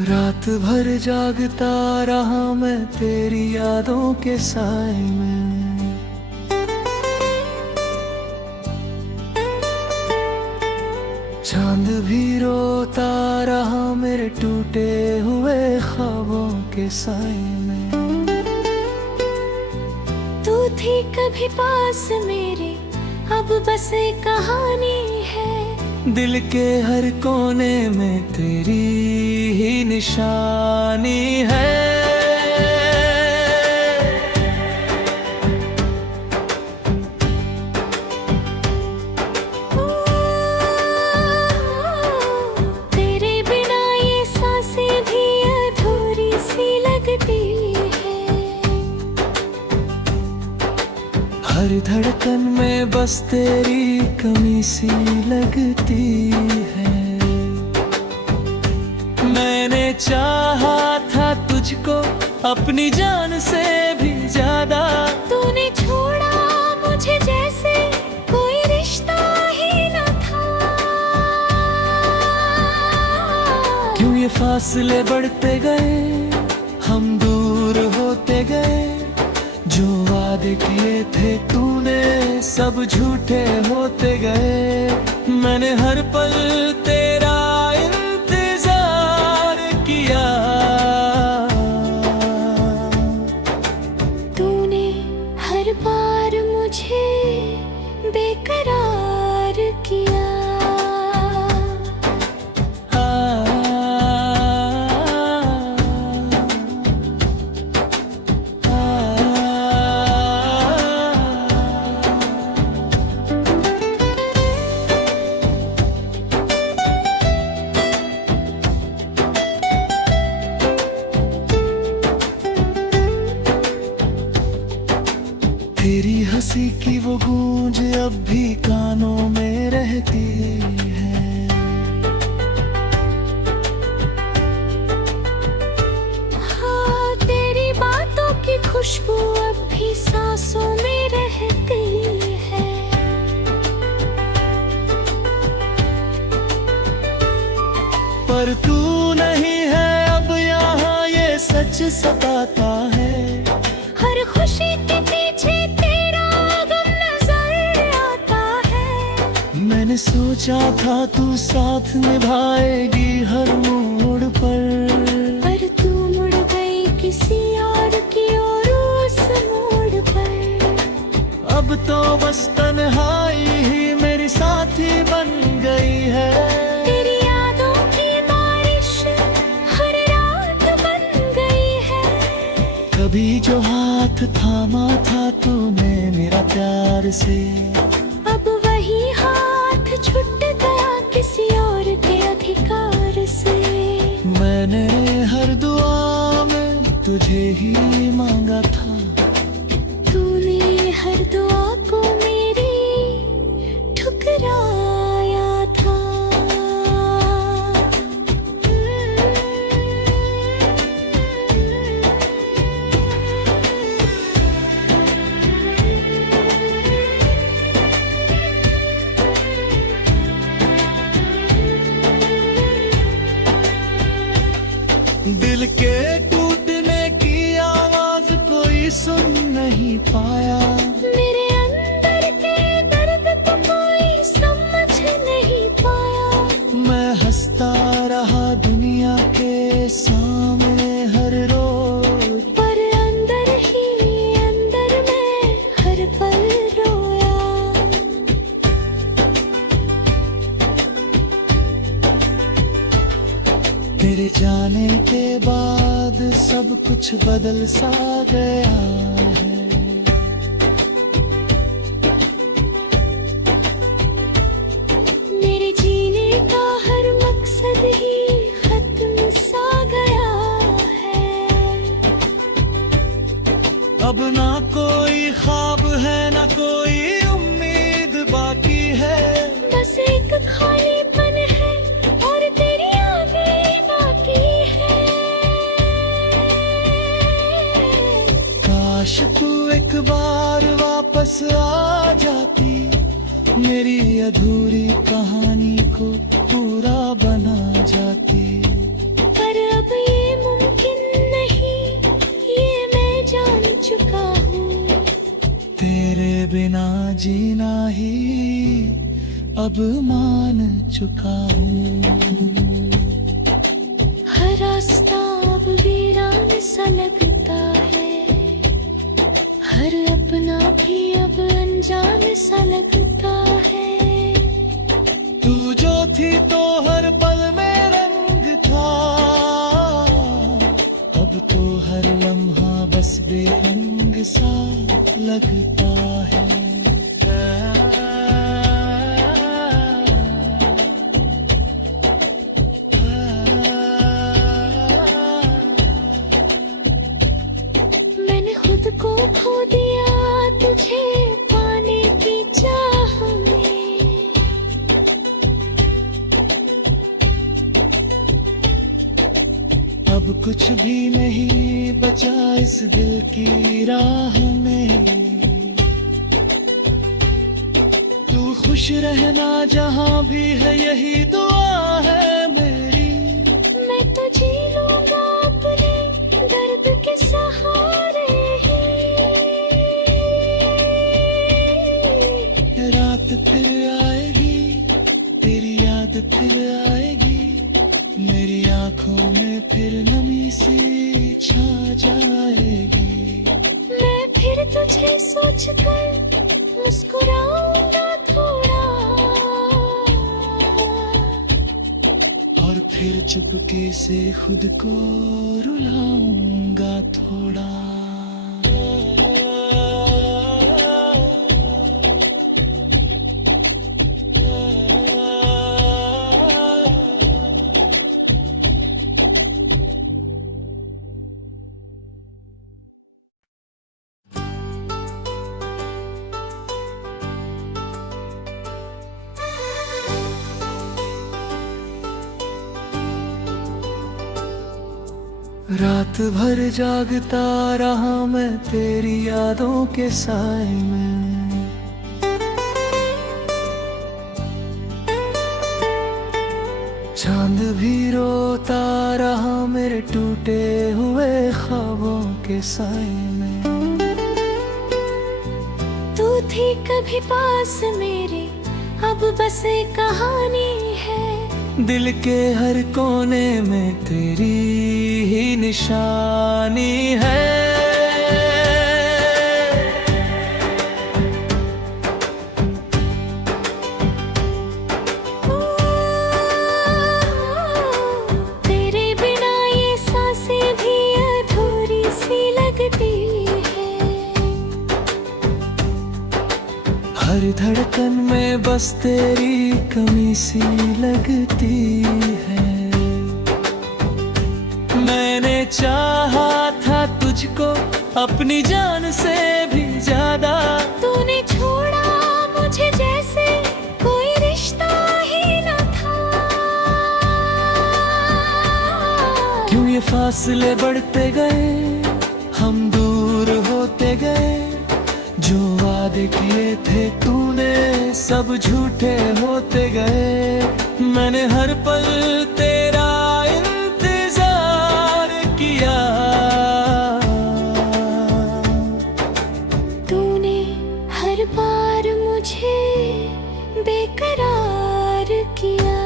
रात भर जागता रहा मैं तेरी यादों के साए में। चांद भी रोता रहा मेरे टूटे हुए ख्वाबों के साए में। तू थी कभी पास मेरे, अब बस एक कहानी है। दिल के हर कोने में तेरी ही निशानी है। तेरे बिना ये सांसें भी अधूरी सी लगती है। हर धड़कन में बस तेरी कमी सी लगती है। मैंने चाहा था तुझको अपनी जान से भी ज्यादा। तूने छोड़ा मुझे जैसे कोई रिश्ता ही न था। क्यों ये फासले बढ़ते गए, हम दूर होते गए। जो वादे किए थे तूने सब झूठे होते गए। मैंने हर पल तेरा इंतजार किया। तूने हर बार मुझे बेकरार किया। तेरी हंसी की वो गूंज अब भी कानों में रहती है। हाँ, तेरी बातों की खुशबू अब भी सांसों में रहती है। पर तू नहीं है अब यहाँ, ये सच सताता है। हर खुशी के पीछे तेरा गम नजर आता है। मैंने सोचा था तू साथ निभाएगी हर मोड़ पर तू मुड़ गई किसी और की ओर उस मोड़ पर। अब तो बस तन्हाई ही मेरी साथी बन गई है। तेरी यादों की बारिश हर रात बन गई है। कभी जो हाथ थामा था तूने मेरा प्यार से, अब वही हाथ छूट गया किसी और के अधिकार से। मैंने हर दुआ में तुझे ही मांगा था। तूने हर दुआ को मेरी ठुकराया था। दिल के टूटने की आवाज कोई सुन नहीं पाया। मेरे अंदर के दर्द को कोई समझ नहीं पाया। मैं हंसता रहा दुनिया के सामने हर रोज, पर अंदर ही अंदर मैं हर पल रोया। तेरे जाने के बाद सब कुछ बदल सा गया है। मेरे जीने का हर मकसद ही खत्म सा गया है। अब ना कोई ख्वाब है ना कोई उम्मीद बाकी है। बस एक खालीपन है और तेरी यादें बाकी है। काश तू एक बार वापस आ जाती, मेरी अधूरी कहानी को पूरा बना जाती। पर अब बिना जीना ही अब मान चुका हूँ। हर रास्ता अब वीरान सा लगता है, हर अपना भी अब अनजान सा लगता है। तू जो थी तो हर पल में रंग था, अब तो हर लम्हा बस बेरंग सा लगता है। मैंने खुद को खो दिया तुझे पाने की चाह में, अब कुछ भी नहीं बचा इस दिल की राह में। तू खुश रहना जहाँ भी है यही दुआ है मेरी। मैं तो जी लूंगा अपने दर्द के सहारे ही। रात फिर आएगी, तेरी याद फिर आएगी, मेरी आंखों में फिर नमी सी छा जाएगी। मैं फिर तुझे सोचकर मुस्कुराऊंगा थोड़ा, और फिर चुपके से खुद को रुलाऊंगा थोड़ा। रात भर जागता रहा मैं तेरी यादों के साए में। चांद भी रोता रहा मेरे टूटे हुए ख्वाबों के साए में। तू थी कभी पास मेरे, अब बस एक कहानी है। दिल के हर कोने में तेरी ही निशानी है। तेरे बिना ये सांसें भी अधूरी सी लगती है। हर धड़कन में बस तेरी कमी सी लगती है। मैंने चाहा था तुझको अपनी जान से भी ज्यादा, तूने छोड़ा मुझे जैसे कोई रिश्ता ही न था। क्यों ये फासले बढ़ते गए, हम दूर होते गए। जो वादे किए थे तूने सब झूठे होते गए। मैंने हर पल तेरा इंतजार किया। तूने हर बार मुझे बेकरार किया।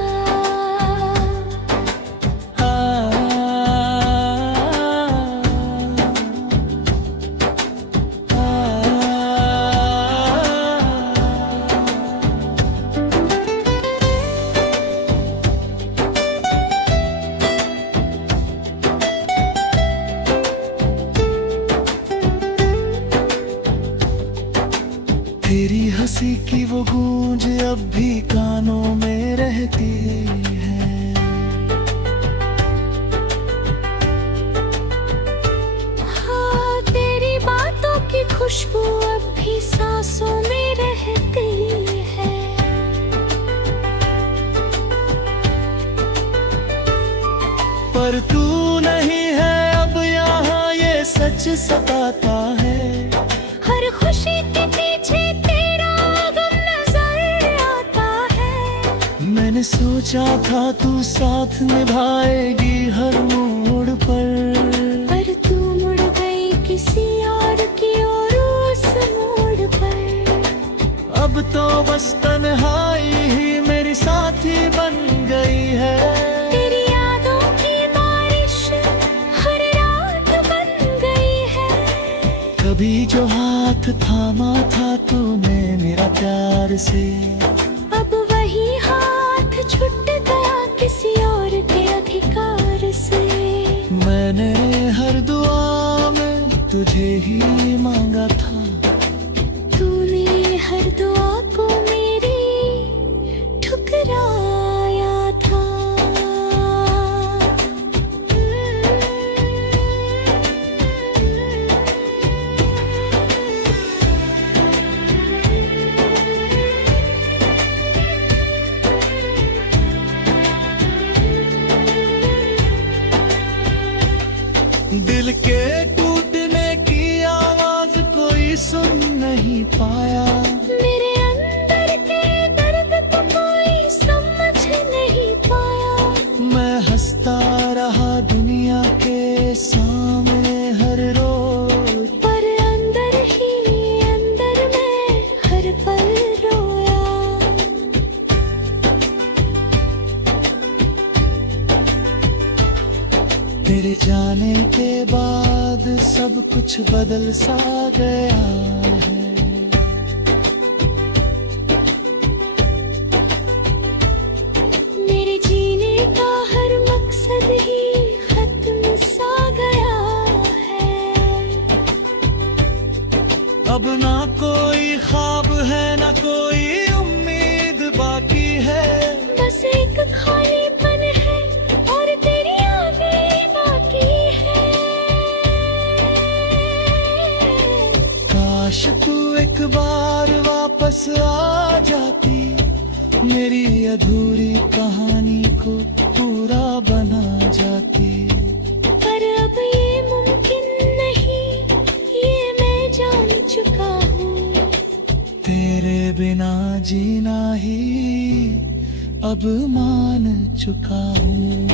तेरी हंसी की वो गूंज अब भी कानों में रहती है। हाँ, तेरी बातों की खुशबू अब भी सांसों में रहती है। पर तू नहीं है अब यहाँ, ये सच सताता है। हर खुशी के पीछे तेरा गम नजर आता है। मैंने सोचा था तू साथ निभाएगी हर मोड़ पर तू मुड़ गई किसी और की ओर उस मोड़ पर। बस तन्हाई ही मेरी साथी बन गई है। तेरी यादों की बारिश हर रात बन गई है। कभी जो हाथ थामा था तूने मेरा प्यार से, अब वही हाथ छूट गया किसी और के अधिकार से। मैंने हर दुआ में तुझे ही मांगा था, तूने हर दुआ को मेरी ठुकराया था। दिल के टूटने की आवाज कोई सुन नहीं पाया। मेरे अंदर के दर्द को कोई समझ नहीं पाया। मैं हंसता रहा दुनिया के सामने हर रोज, पर अंदर ही अंदर मैं हर पल रोया। तेरे जाने के बाद सब कुछ बदल सा गया है। मेरे जीने का हर मकसद ही खत्म सा गया है। अब ना कोई ख्वाब है ना कोई उम्मीद बाकी है। बस एक खालीपन है और तेरी यादें बाकी है। काश तू एक बार वापस आ जाती, मेरी अधूरी कहानी को पूरा बना जाती। पर अब ये मुमकिन नहीं, ये मैं जान चुका हूँ। तेरे बिना जीना ही अब मान चुका हूँ।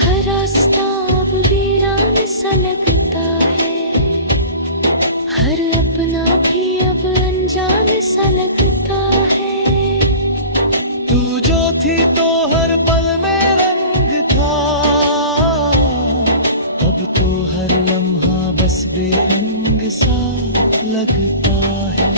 हर रास्ता अब वीरान सा लगता है। हर अपना भी अब अनजान सा लगता है। तू जो थी तो हर पल में रंग था, अब तो हर लम्हा बस बेरंग सा लगता है।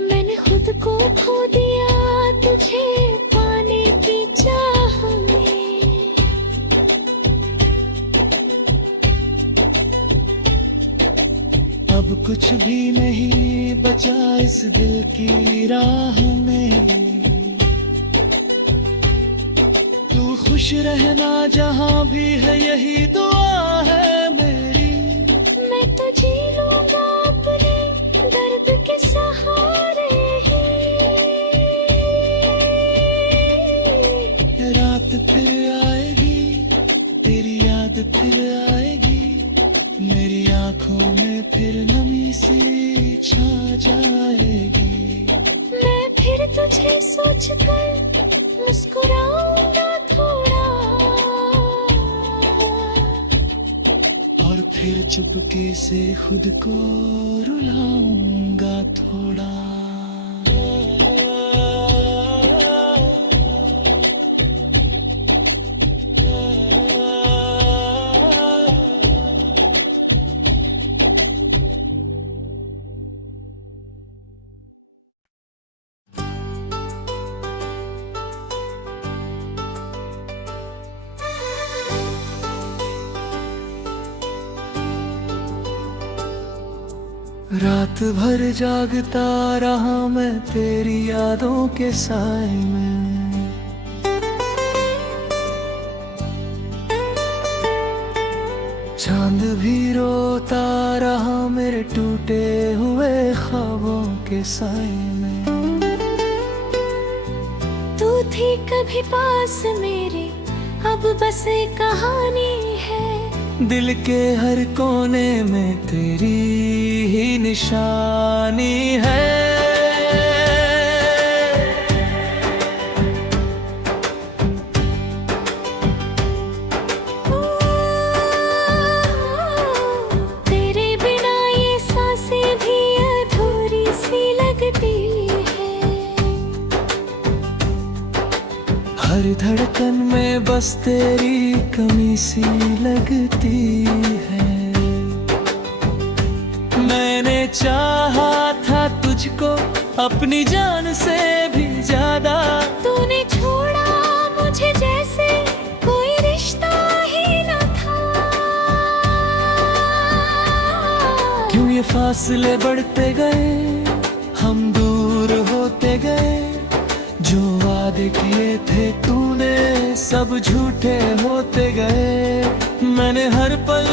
मैंने खुद को खो दिया तुझे पाने की चाह में। अब कुछ भी नहीं बचा इस दिल की राह में। तू खुश रहना जहाँ भी है यही दुआ है मेरी। मैं तो जी लूंगा अपने दर्द के सहारे ही। रात फिर आएगी, तेरी याद फिर आएगी, मेरी आंखों में फिर नमी सी छा जाएगी। मैं फिर तुझे सोचकर मुस्कुराऊंगा थोड़ा, और फिर चुपके से खुद को रुलाऊंगा थोड़ा। रात भर जागता रहा मैं तेरी यादों के साए में। चांद भी रोता रहा मेरे टूटे हुए ख्वाबों के साए में। तू थी कभी पास मेरे, अब बस एक कहानी है। दिल के हर कोने में तेरी ही निशानी है। धड़कन में बस तेरी कमी सी लगती है। मैंने चाहा था तुझको अपनी जान से भी ज्यादा, तूने छोड़ा मुझे जैसे कोई रिश्ता ही न था। क्यों ये फासले बढ़ते गए, हम दूर होते गए। जो वादे किए थे तूने सब झूठे होते गए। मैंने हर पल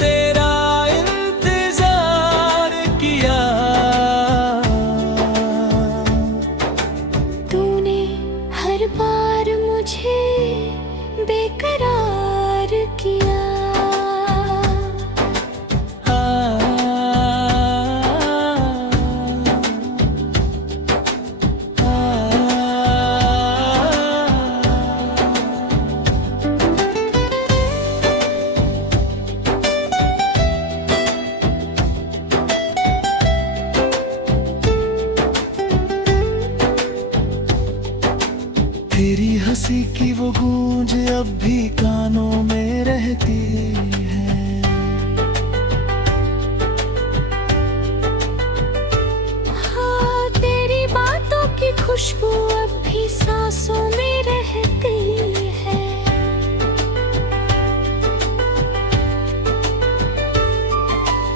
तेरा इंतजार किया, तूने हर बार मुझे बेकरार किया। तेरी हंसी की वो गूंज अब भी कानों में रहती है। हाँ, तेरी बातों की खुशबू अब भी सांसों में रहती है।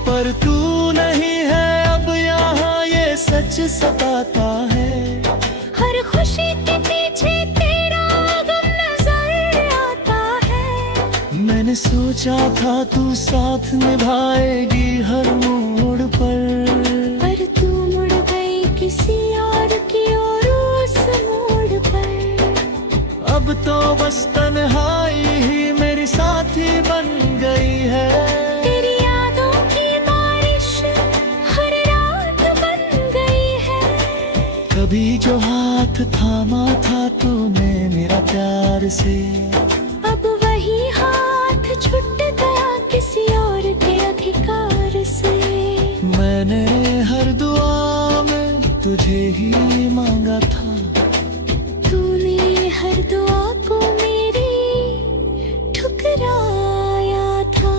पर तू नहीं है अब यहाँ, ये सच सताता है। हर खुशी के पीछे तेरा गम नजर आता है। मैंने सोचा था तू साथ निभाएगी हर मोड़ पर तू मुड़ गई किसी और की ओर उस मोड़ पर। अब तो बस तन्हाई ही मेरी साथी बन गई है। तेरी यादों की बारिश हर रात बन गई है। कभी जो हाथ थामा था तूने मेरा प्यार से, अब वही हाथ छूट गया किसी और के अधिकार से। मैंने हर दुआ में तुझे ही मांगा था, तूने हर दुआ को मेरी ठुकराया था।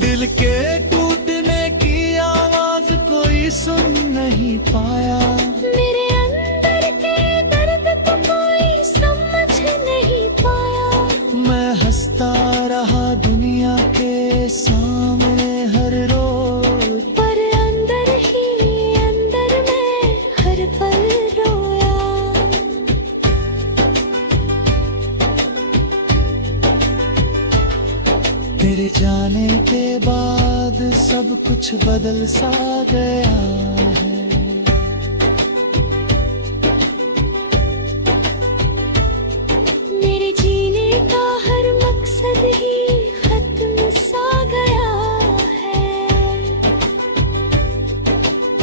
दिल के टूटने की आवाज कोई सुन नहीं पाया। मेरे अंदर के दर्द को कोई समझ नहीं पाया। मैं हंसता रहा दुनिया के सामने हर रोज, पर अंदर ही अंदर मैं हर पल रोया। तेरे जाने के बाद सब कुछ बदल सा गया है। मेरे जीने का हर मकसद ही खत्म सा गया है।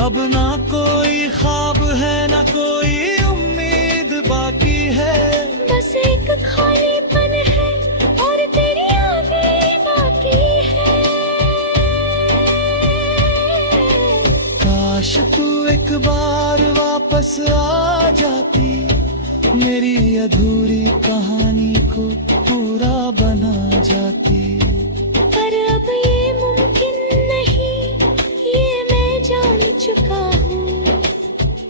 अब ना कोई ख्वाब है ना कोई उम्मीद बाकी है। बस एक खालीपन है और तेरी यादें बाकी है। काश तू एक बार वापस आ जाती, मेरी अधूरी कहानी को पूरा बना जाती। पर अब ये मुमकिन नहीं, ये मैं जान चुका हूँ।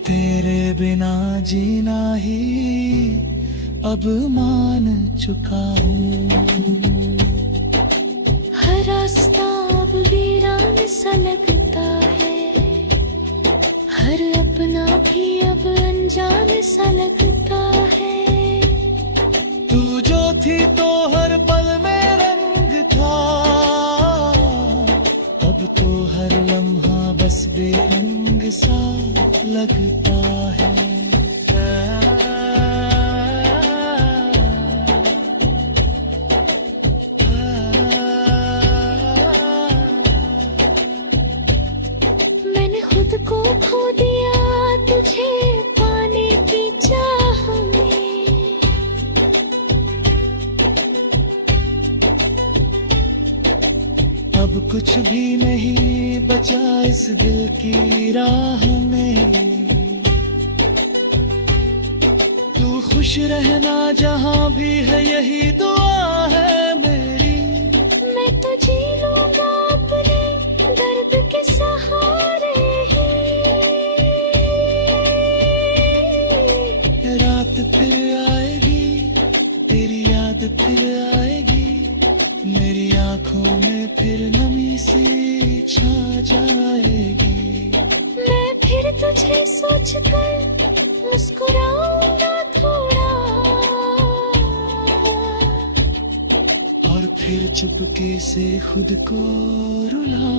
तेरे बिना जीना ही अब मान चुका हूँ। हर रास्ता अब वीरान सा लगता है। हर अपना भी अब अनजान सा लगता है। तू जो थी तो हर पल में रंग था, अब तो हर लम्हा बस बेरंग सा लगता है। मैंने खुद को खो दिया तुझे पाने कुछ भी नहीं बचा इस दिल की राह में। तू खुश रहना जहाँ भी है, यही दुआ है मेरी। मैं तो जी लूंगा अपने दर्द के सहारे ही। रात फिर आएगी, तेरी याद फिर आएगी, मेरी आंखों में फिर नमी सी छा जाएगी। मैं फिर तुझे सोचकर मुस्कुराऊंगा थोड़ा, और फिर चुपके से खुद को रुला